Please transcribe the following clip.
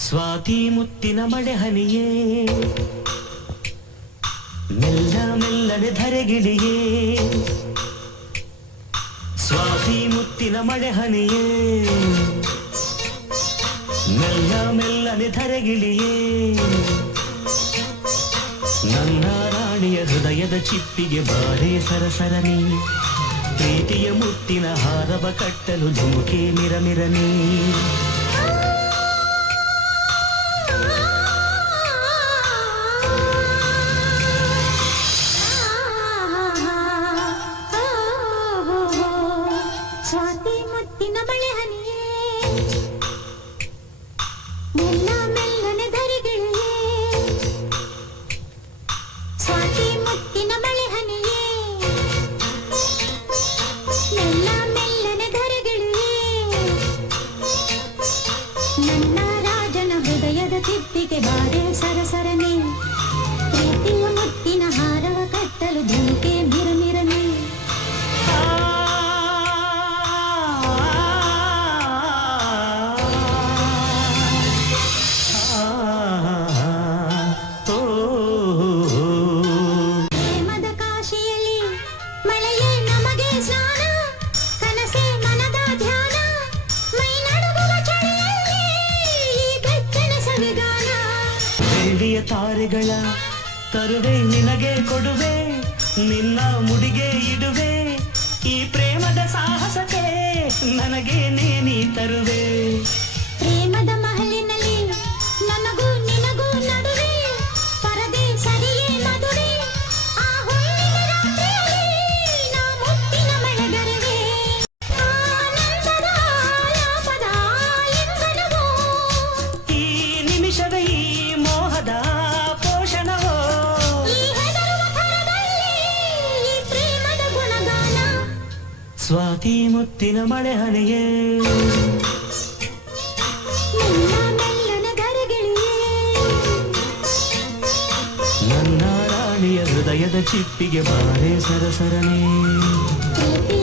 ಸ್ವಾತಿ ಮುತ್ತಿನ ಮಳೆ ಹನಿಯೇ ಮೆಲ್ಲ ಮೆಲ್ಲನೆ ಧರೆಗಿಳಿಯೇ ಸ್ವಾತಿ ಮುತ್ತಿನ ಮಳೆ ಹನಿಯೇ ಮೆಲ್ಲ ಮೆಲ್ಲನೆ ಧರೆಗಿಳಿಯೇ ನನ್ನ ರಾಣಿಯ ಹೃದಯದ ಚಿಪ್ಪಿಗೆ ಬಾರೆ ಸರಸರನೆ ಪ್ರೀತಿಯ ಮುತ್ತಿನ ಹಾರವ ಕಟ್ಟಲು ಧುಮುಕೆ ಮಿರಮಿರನೆ ಸ್ವಾತಿ ಮುತ್ತಿನ ಮಳೆ ಹನಿಯೇ ಮೆಲ್ಲ ಮೆಲ್ಲನೆ ಧರೆಗಿಳಿಯೇ ಸ್ವಾತಿ ಮುತ್ತಿನ ಮಳೆ ಹನಿಯೇ ಮೆಲ್ಲ ಮೆಲ್ಲನೆ ಧರೆಗಿಳಿಯೇ ನನ್ನ ರಾಜನ ಹೃದಯದ ತಿಪ್ಪಿಗೆ ಬಾರೆ ಸರಸರನೆ ಪ್ರೀತಿಯ ಮುತ್ತಿನ ಹಾರವ ಕಟ್ಟಲು ಧುಮುಕೆ ಮಿರಮಿರನೆ ಬೆಳ್ಳಿಯ ತಾರೆಗಳ ತರುವೆ ನಿನಗೆ ಕೊಡುವೆ ನಿನ್ನ ಮುಡಿಗೆ ಇಡುವೆ ಈ ಪ್ರೇಮದ ಸಾಹಸಕ್ಕೆ ನನಗೆ ನೀ ತರುವೆ ಪ್ರೇಮದ ಮಹಲಿನಲ್ಲಿ ನನಗೂ ನಿನಗೂ ನಡುವೆ ಪರದೆ ಸರಿಯೇ ಮದುವೆ ಆ ಹುಣ್ಣಿಮೆ ರಾತ್ರಿಯಲ್ಲಿ ನಾ ಮುತ್ತಿನ ಮಳೆಗರೆವೆ ಆನಂದದ ಆಲಾಪದ ಆಲಿಂಗನವೋ ಈ ನಿಮಿಷವೇ ಈ ಮೋಹದ ಪೋಷಣವೋ ಈ ಹೆದರುವ ಥರದಲ್ಲಿ ಈ ಪ್ರೇಮದ ಗುಣಗಾನ ಸ್ವಾತಿ ಮುತ್ತಿನ ಮಳೆ ಹನಿಯೇ ಮೆಲ್ಲ ಮೆಲ್ಲನೆ ಧರೆಗಿಳಿಯೇ ನನ್ನ ರಾಣಿಯ ಹೃದಯದ ಚಿಪ್ಪಿಗೆ ಬಾರೆ ಸರಸರನೆ ಪ್ರೀತಿ